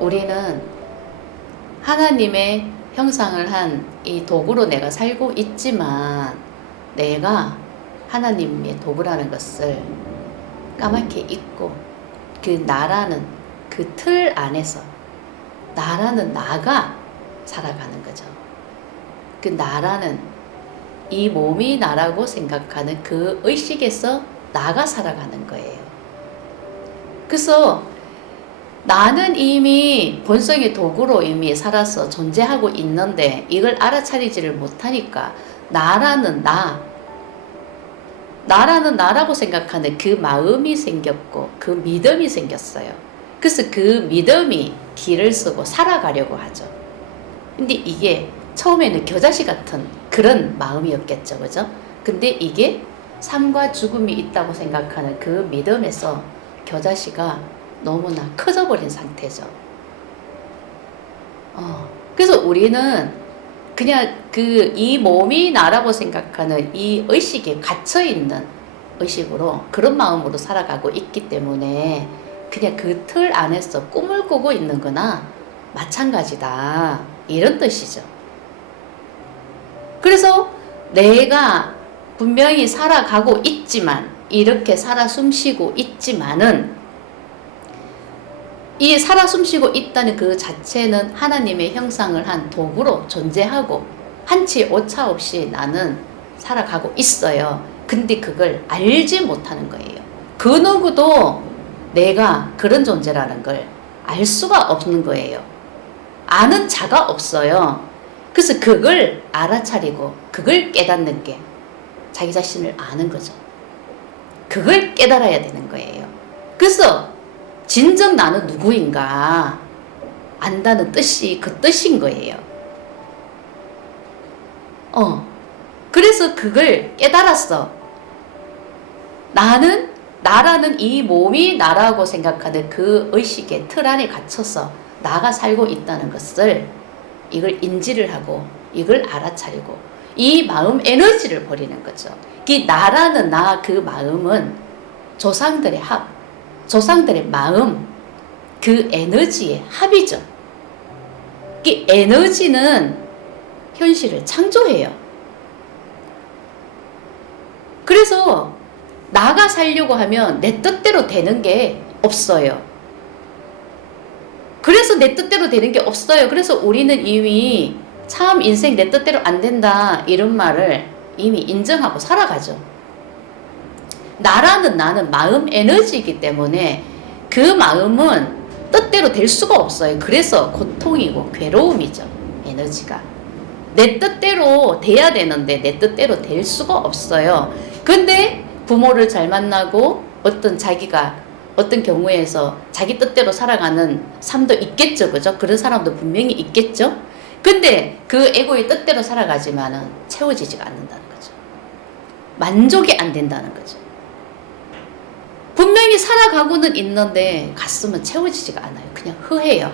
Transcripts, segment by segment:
우리는 하나님의 형상을 한 이 도구로 내가 살고 있지만 내가 하나님의 도구라는 것을 까맣게 잊고 그 나라는 그 틀 안에서 나라는 나가 살아가는 거죠. 그 나라는 이 몸이 나라고 생각하는 그 의식에서 나가 살아가는 거예요. 그래서 나는 이미 본성의 도구로 이미 살아서 존재하고 있는데 이걸 알아차리지를 못하니까 나라는 나라고 생각하는 그 마음이 생겼고 그 믿음이 생겼어요. 그래서 그 믿음이 길을 쓰고 살아가려고 하죠. 근데 이게 처음에는 겨자씨 같은 그런 마음이었겠죠. 그죠? 근데 이게 삶과 죽음이 있다고 생각하는 그 믿음에서 겨자씨가 너무나 커져버린 상태죠. 그래서 우리는 그냥 이 몸이 나라고 생각하는 이 의식에 갇혀있는 의식으로 그런 마음으로 살아가고 있기 때문에 그냥 그 틀 안에서 꿈을 꾸고 있는 거나 마찬가지다. 이런 뜻이죠. 그래서 내가 분명히 살아가고 있지만 이렇게 살아 숨쉬고 있지만은 이 살아 숨쉬고 있다는 그 자체는 하나님의 형상을 한 도구로 존재하고 한치 오차 없이 나는 살아가고 있어요. 근데 그걸 알지 못하는 거예요. 그 누구도 내가 그런 존재라는 걸 알 수가 없는 거예요. 아는 자가 없어요. 그래서 그걸 알아차리고 그걸 깨닫는 게 자기 자신을 아는 거죠. 그걸 깨달아야 되는 거예요. 그래서 진정 나는 누구인가 안다는 뜻이 그 뜻인 거예요. 그래서 그걸 깨달았어. 나라는 이 몸이 나라고 생각하는 그 의식의 틀 안에 갇혀서 나가 살고 있다는 것을 이걸 인지를 하고 이걸 알아차리고 이 마음 에너지를 버리는 거죠. 이 나라는 그 마음은 조상들의 합, 조상들의 마음, 그 에너지의 합이죠. 이 에너지는 현실을 창조해요. 그래서 나가 살려고 하면 내 뜻대로 되는 게 없어요. 그래서 내 뜻대로 되는 게 없어요. 그래서 우리는 이미 참 인생 내 뜻대로 안 된다 이런 말을 이미 인정하고 살아가죠. 나라는 마음 에너지이기 때문에 그 마음은 뜻대로 될 수가 없어요. 그래서 고통이고 괴로움이죠. 에너지가. 내 뜻대로 돼야 되는데 내 뜻대로 될 수가 없어요. 근데 부모를 잘 만나고 자기가 어떤 경우에서 자기 뜻대로 살아가는 삶도 있겠죠. 그죠? 그런 사람도 분명히 있겠죠. 근데 그 에고의 뜻대로 살아가지만은 채워지지가 않는다는 거죠. 만족이 안 된다는 거죠. 분명히 살아가고는 있는데 가슴은 채워지지가 않아요. 그냥 허해요.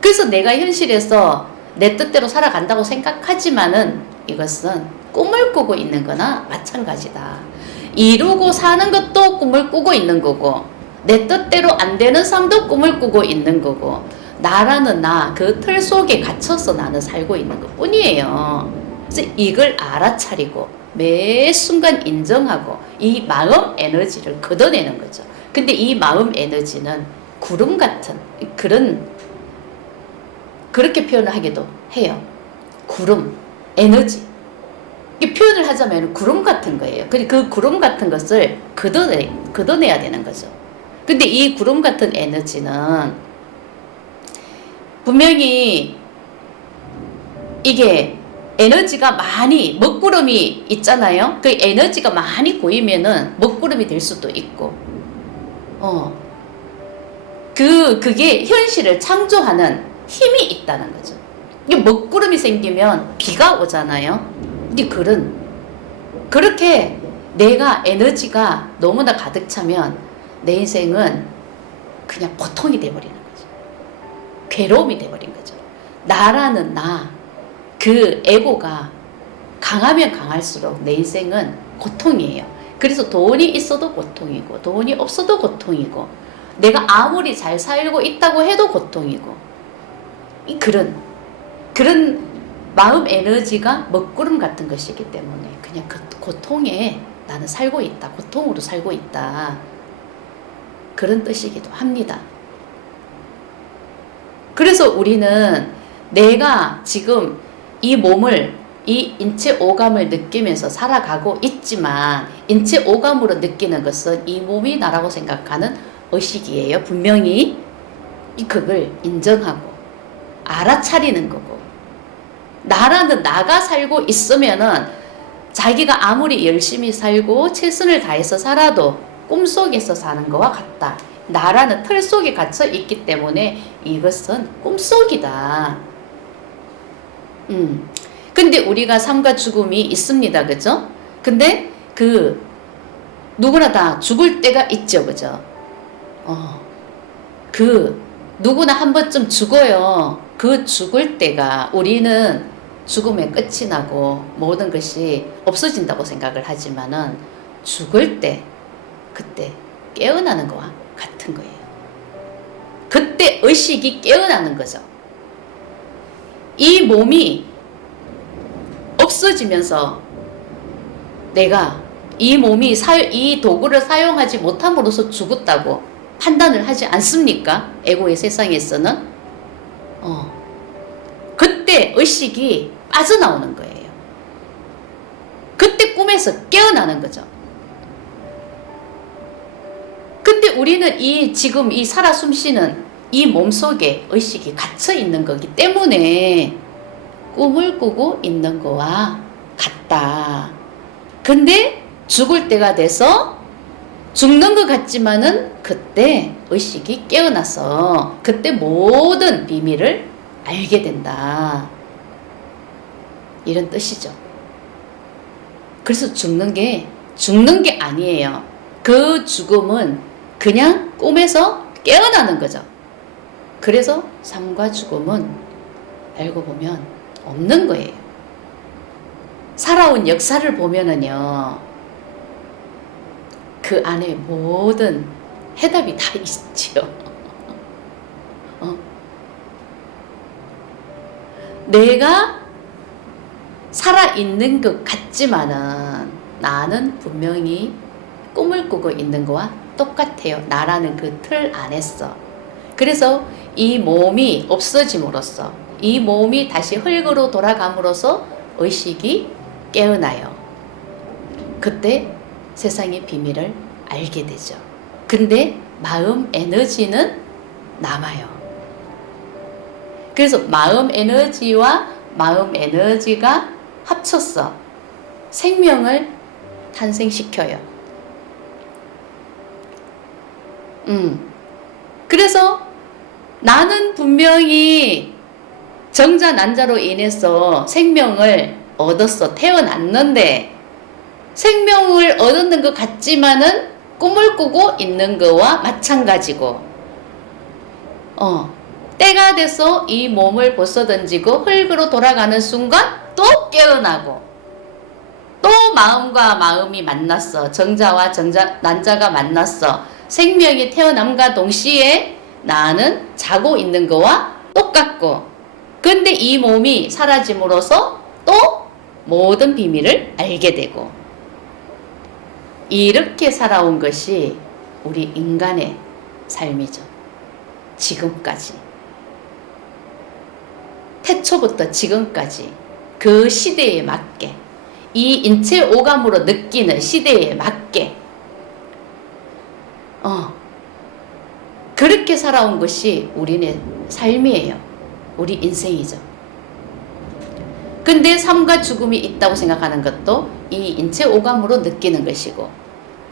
그래서 내가 현실에서 내 뜻대로 살아간다고 생각하지만은 이것은 꿈을 꾸고 있는 거나 마찬가지다. 이루고 사는 것도 꿈을 꾸고 있는 거고 내 뜻대로 안 되는 삶도 꿈을 꾸고 있는 거고 나라는 그 틀 속에 갇혀서 나는 살고 있는 것 뿐이에요. 그래서 이걸 알아차리고 매 순간 인정하고 이 마음 에너지를 걷어내는 거죠. 근데 이 마음 에너지는 구름 같은 그렇게 표현을 하기도 해요. 구름, 에너지. 이 표현을 하자면 구름 같은 거예요. 그 구름 같은 것을 걷어내야 되는 거죠. 근데 이 구름 같은 에너지는 분명히 이게 에너지가 많이 먹구름이 있잖아요. 그 에너지가 많이 고이면은 먹구름이 될 수도 있고, 그게 현실을 창조하는 힘이 있다는 거죠. 이게 먹구름이 생기면 비가 오잖아요. 근데 그렇게 내가 에너지가 너무나 가득 차면 내 인생은 그냥 고통이 돼버리는 거죠. 괴로움이 돼버린 거죠. 나라는 그 에고가 강하면 강할수록 내 인생은 고통이에요. 그래서 돈이 있어도 고통이고 돈이 없어도 고통이고 내가 아무리 잘 살고 있다고 해도 고통이고 그런 마음 에너지가 먹구름 같은 것이기 때문에 그냥 그 고통에 나는 살고 있다. 고통으로 살고 있다. 그런 뜻이기도 합니다. 그래서 우리는 내가 지금 이 몸을 이 인체 오감을 느끼면서 살아가고 있지만 인체 오감으로 느끼는 것은 이 몸이 나라고 생각하는 의식이에요. 분명히 그걸 인정하고 알아차리는 거고 나라는 나가 살고 있으면은 자기가 아무리 열심히 살고 최선을 다해서 살아도 꿈속에서 사는 거와 같다. 나라는 틀 속에 갇혀 있기 때문에 이것은 꿈속이다. 근데 우리가 삶과 죽음이 있습니다. 그죠? 근데 누구나 다 죽을 때가 있죠. 그죠? 누구나 한 번쯤 죽어요. 그 죽을 때가 우리는 죽음의 끝이 나고 모든 것이 없어진다고 생각을 하지만은 죽을 때 그때 깨어나는 거와 같은 거예요. 그때 의식이 깨어나는 거죠. 이 몸이 없어지면서 내가 이 몸이 이 도구를 사용하지 못함으로써 죽었다고 판단을 하지 않습니까? 에고의 세상에서는 그때 의식이 빠져나오는 거예요. 그때 꿈에서 깨어나는 거죠. 근데 우리는 지금 이 살아 숨쉬는 이 몸속에 의식이 갇혀 있는 거기 때문에 꿈을 꾸고 있는 거와 같다. 근데 죽을 때가 돼서 죽는 것 같지만은 그때 의식이 깨어나서 그때 모든 비밀을 알게 된다. 이런 뜻이죠. 그래서 죽는 게 아니에요. 그 죽음은 그냥 꿈에서 깨어나는 거죠. 그래서 삶과 죽음은 알고 보면 없는 거예요. 살아온 역사를 보면은요, 그 안에 모든 해답이 다 있지요. 내가 살아있는 것 같지만은 나는 분명히 꿈을 꾸고 있는 거와 똑같아요. 나라는 그 틀 안에서. 그래서 이 몸이 없어짐으로써 이 몸이 다시 흙으로 돌아감으로써 의식이 깨어나요. 그때 세상의 비밀을 알게 되죠. 근데 마음 에너지는 남아요. 그래서 마음 에너지와 마음 에너지가 합쳐서 생명을 탄생시켜요. 그래서 나는 분명히 정자 난자로 인해서 생명을 얻었어. 태어났는데 생명을 얻었는 것 같지만은 꿈을 꾸고 있는 거와 마찬가지고 때가 돼서 이 몸을 벗어던지고 흙으로 돌아가는 순간 또 깨어나고 또 마음과 마음이 만났어. 정자와 난자가 만났어. 생명이 태어남과 동시에 나는 자고 있는 거와 똑같고 근데 이 몸이 사라짐으로써 또 모든 비밀을 알게 되고 이렇게 살아온 것이 우리 인간의 삶이죠. 지금까지. 태초부터 지금까지 그 시대에 맞게 이 인체 오감으로 느끼는 시대에 맞게 그렇게 살아온 것이 우리의 삶이에요. 우리 인생이죠. 근데 삶과 죽음이 있다고 생각하는 것도 이 인체 오감으로 느끼는 것이고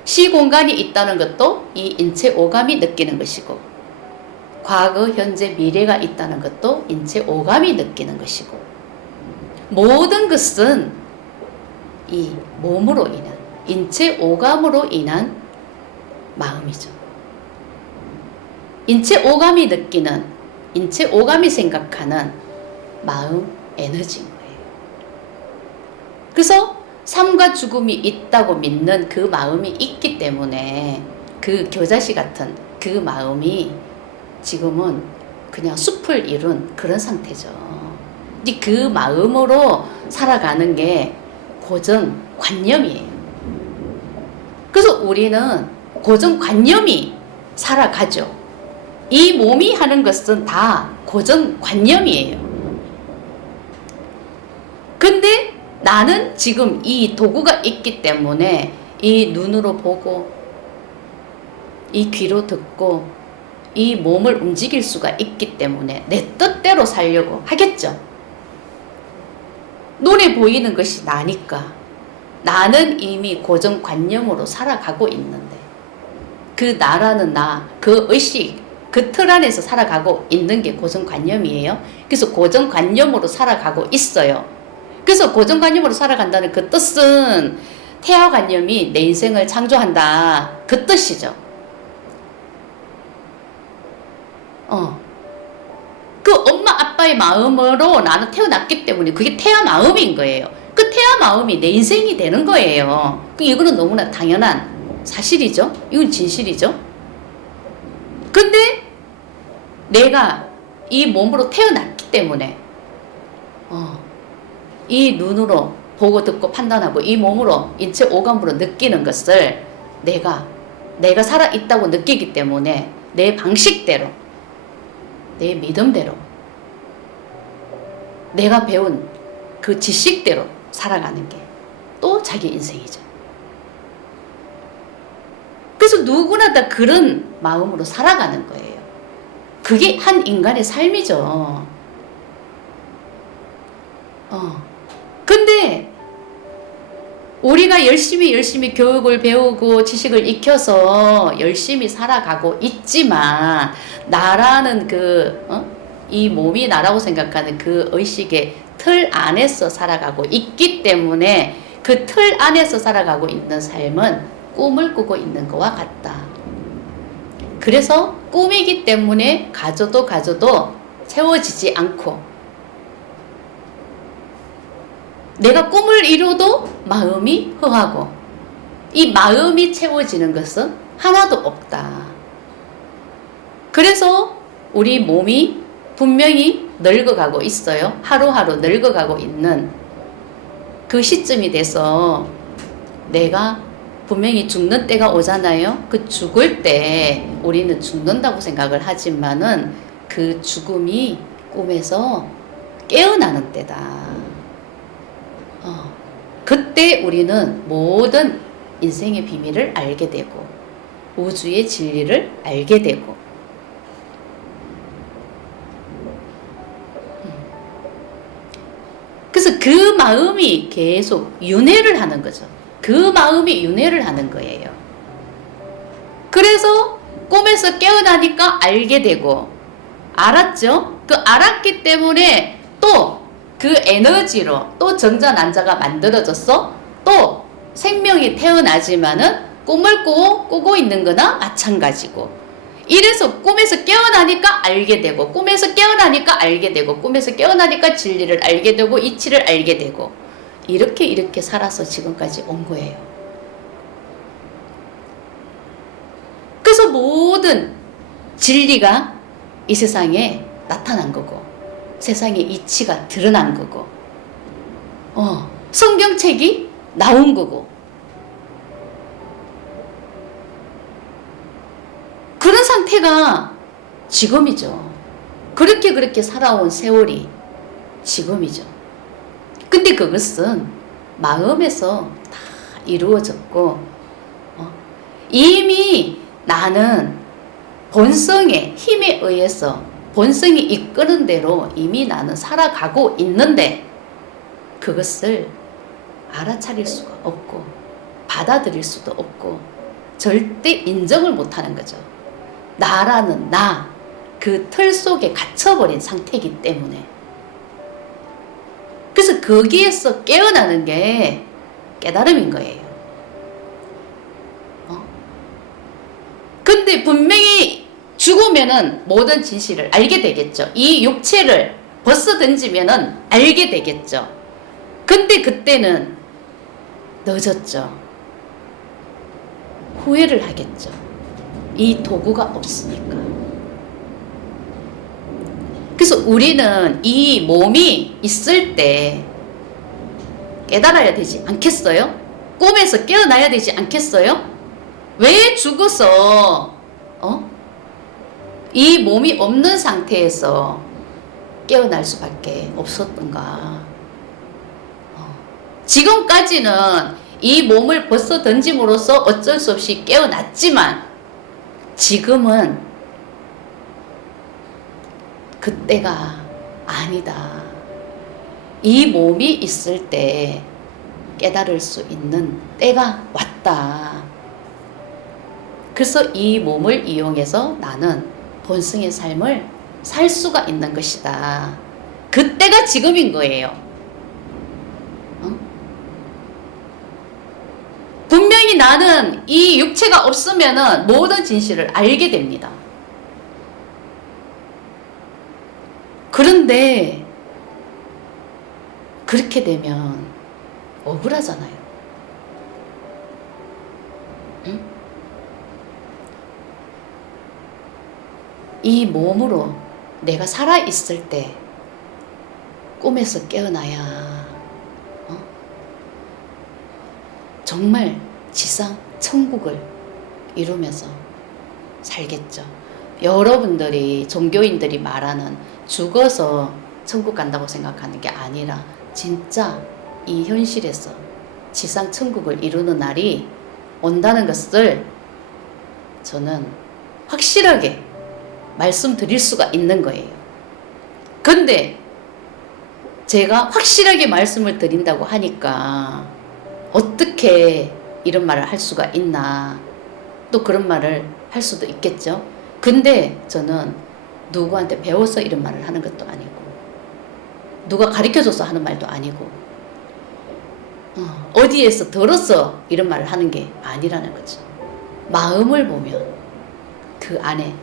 시공간이 있다는 것도 이 인체 오감이 느끼는 것이고 과거, 현재, 미래가 있다는 것도 인체 오감이 느끼는 것이고 모든 것은 이 몸으로 인한 인체 오감으로 인한 마음이죠. 인체 오감이 느끼는 인체 오감이 생각하는 마음 에너지인 거예요. 그래서 삶과 죽음이 있다고 믿는 그 마음이 있기 때문에 그 겨자씨 같은 그 마음이 지금은 그냥 숲을 이룬 그런 상태죠. 근데 그 마음으로 살아가는 게 고정관념이에요. 그래서 우리는 고정관념이 살아가죠. 이 몸이 하는 것은 다 고정관념이에요. 근데 나는 지금 이 도구가 있기 때문에 이 눈으로 보고 이 귀로 듣고 이 몸을 움직일 수가 있기 때문에 내 뜻대로 살려고 하겠죠. 눈에 보이는 것이 나니까 나는 이미 고정관념으로 살아가고 있는데 그 나라는 나, 그 의식, 그 틀 안에서 살아가고 있는 게 고정관념이에요. 그래서 고정관념으로 살아가고 있어요. 그래서 고정관념으로 살아간다는 그 뜻은 태아관념이 내 인생을 창조한다. 그 뜻이죠. 그 엄마 아빠의 마음으로 나는 태어났기 때문에 그게 태아 마음인 거예요. 그 태아 마음이 내 인생이 되는 거예요. 이거는 너무나 당연한 사실이죠. 이건 진실이죠. 근데 내가 이 몸으로 태어났기 때문에 이 눈으로 보고 듣고 판단하고 이 몸으로 인체 오감으로 느끼는 것을 내가 살아있다고 느끼기 때문에 내 방식대로 내 믿음대로 내가 배운 그 지식대로 살아가는 게 또 자기 인생이죠. 그래서 누구나 다 그런 마음으로 살아가는 거예요. 그게 한 인간의 삶이죠. 근데 우리가 열심히 교육을 배우고 지식을 익혀서 열심히 살아가고 있지만 나라는 이 몸이 나라고 생각하는 그 의식의 틀 안에서 살아가고 있기 때문에 그 틀 안에서 살아가고 있는 삶은 꿈을 꾸고 있는 것과 같다. 그래서 꿈이기 때문에 가져도 채워지지 않고 내가 꿈을 이뤄도 마음이 허하고 이 마음이 채워지는 것은 하나도 없다. 그래서 우리 몸이 분명히 늙어가고 있어요. 하루하루 늙어가고 있는 그 시점이 돼서 내가 분명히 죽는 때가 오잖아요. 그 죽을 때 우리는 죽는다고 생각을 하지만은 그 죽음이 꿈에서 깨어나는 때다. 그때 우리는 모든 인생의 비밀을 알게 되고 우주의 진리를 알게 되고 그래서 그 마음이 계속 윤회를 하는 거죠. 그 마음이 윤회를 하는 거예요. 그래서 꿈에서 깨어나니까 알게 되고 알았죠? 그 알았기 때문에 또 그 에너지로 또 정자난자가 만들어졌어. 또 생명이 태어나지만은 꿈을 꾸고 있는 거나 마찬가지고 이래서 꿈에서 깨어나니까 알게 되고 꿈에서 깨어나니까 알게 되고 꿈에서 깨어나니까 진리를 알게 되고 이치를 알게 되고 이렇게 살아서 지금까지 온 거예요. 그래서 모든 진리가 이 세상에 나타난 거고 세상의 이치가 드러난 거고 성경책이 나온 거고 그런 상태가 지금이죠. 그렇게 살아온 세월이 지금이죠. 근데 그것은 마음에서 다 이루어졌고 이미 나는 본성의 힘에 의해서 본성이 이끄는 대로 이미 나는 살아가고 있는데 그것을 알아차릴 수가 없고 받아들일 수도 없고 절대 인정을 못하는 거죠. 나라는 나, 그 틀 속에 갇혀버린 상태이기 때문에 그래서 거기에서 깨어나는 게 깨달음인 거예요. 근데 분명히 죽으면은 모든 진실을 알게 되겠죠. 이 육체를 벗어 던지면은 알게 되겠죠. 근데 그때는 늦었죠. 후회를 하겠죠. 이 도구가 없으니까. 그래서 우리는 이 몸이 있을 때 깨달아야 되지 않겠어요? 꿈에서 깨어나야 되지 않겠어요? 왜 죽어서 이 몸이 없는 상태에서 깨어날 수밖에 없었던가? 지금까지는 이 몸을 벗어 던짐으로써 어쩔 수 없이 깨어났지만 지금은 그때가 아니다. 이 몸이 있을 때 깨달을 수 있는 때가 왔다. 그래서 이 몸을 이용해서 나는 본성의 삶을 살 수가 있는 것이다. 그때가 지금인 거예요. 분명히 나는 이 육체가 없으면 모든 진실을 알게 됩니다. 그런데 그렇게 되면 억울하잖아요. 응? 이 몸으로 내가 살아있을 때 꿈에서 깨어나야 정말 지상 천국을 이루면서 살겠죠. 여러분들이 종교인들이 말하는 죽어서 천국 간다고 생각하는 게 아니라 진짜 이 현실에서 지상 천국을 이루는 날이 온다는 것을 저는 확실하게 말씀드릴 수가 있는 거예요. 근데 제가 확실하게 말씀을 드린다고 하니까 어떻게 이런 말을 할 수가 있나, 또 그런 말을 할 수도 있겠죠. 근데 저는 누구한테 배워서 이런 말을 하는 것도 아니고 누가 가르쳐줘서 하는 말도 아니고 어디에서 들어서 이런 말을 하는 게 아니라는 거죠. 마음을 보면 그 안에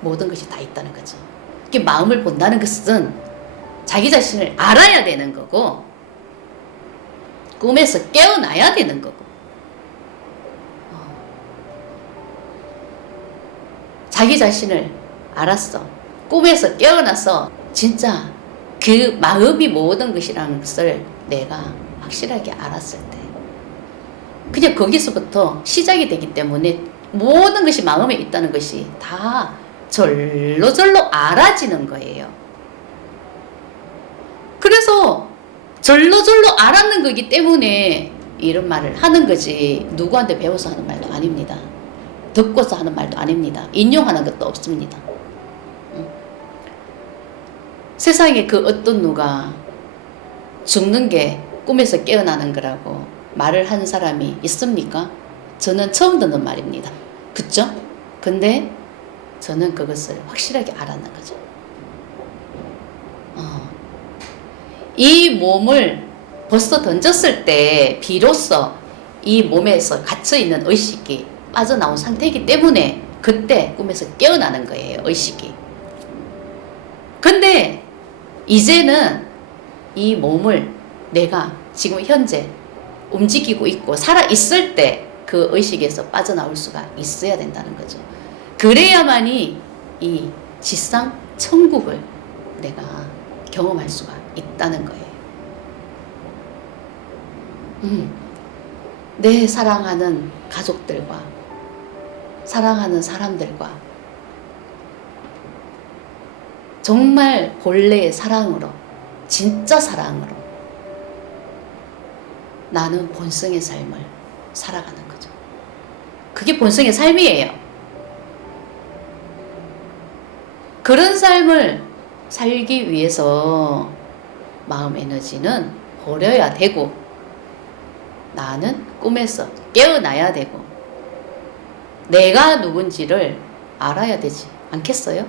모든 것이 다 있다는 거죠. 이게 마음을 본다는 것은 자기 자신을 알아야 되는 거고 꿈에서 깨어나야 되는 거고 자기 자신을 알았어. 꿈에서 깨어나서 진짜 그 마음이 모든 것이라는 것을 내가 확실하게 알았을 때 그냥 거기서부터 시작이 되기 때문에 모든 것이 마음에 있다는 것이 다 절로절로 알아지는 거예요. 그래서 절로절로 알았는 거기 때문에 이런 말을 하는 거지 누구한테 배워서 하는 말도 아닙니다. 듣고서 하는 말도 아닙니다. 인용하는 것도 없습니다. 세상에 그 어떤 누가 죽는 게 꿈에서 깨어나는 거라고 말을 하는 사람이 있습니까? 저는 처음 듣는 말입니다. 그쵸? 근데 저는 그것을 확실하게 알았는 거죠. 이 몸을 벗어 던졌을 때 비로소 이 몸에서 갇혀있는 의식이 빠져나온 상태이기 때문에 그때 꿈에서 깨어나는 거예요. 의식이. 근데 이제는 이 몸을 내가 지금 현재 움직이고 있고 살아있을 때 그 의식에서 빠져나올 수가 있어야 된다는 거죠. 그래야만이 이 지상 천국을 내가 경험할 수가 있다는 거예요. 내 사랑하는 가족들과 사랑하는 사람들과 정말 본래의 사랑으로 진짜 사랑으로 나는 본성의 삶을 살아가는 거죠. 그게 본성의 삶이에요. 그런 삶을 살기 위해서 마음 에너지는 버려야 되고 나는 꿈에서 깨어나야 되고 내가 누군지를 알아야 되지 않겠어요?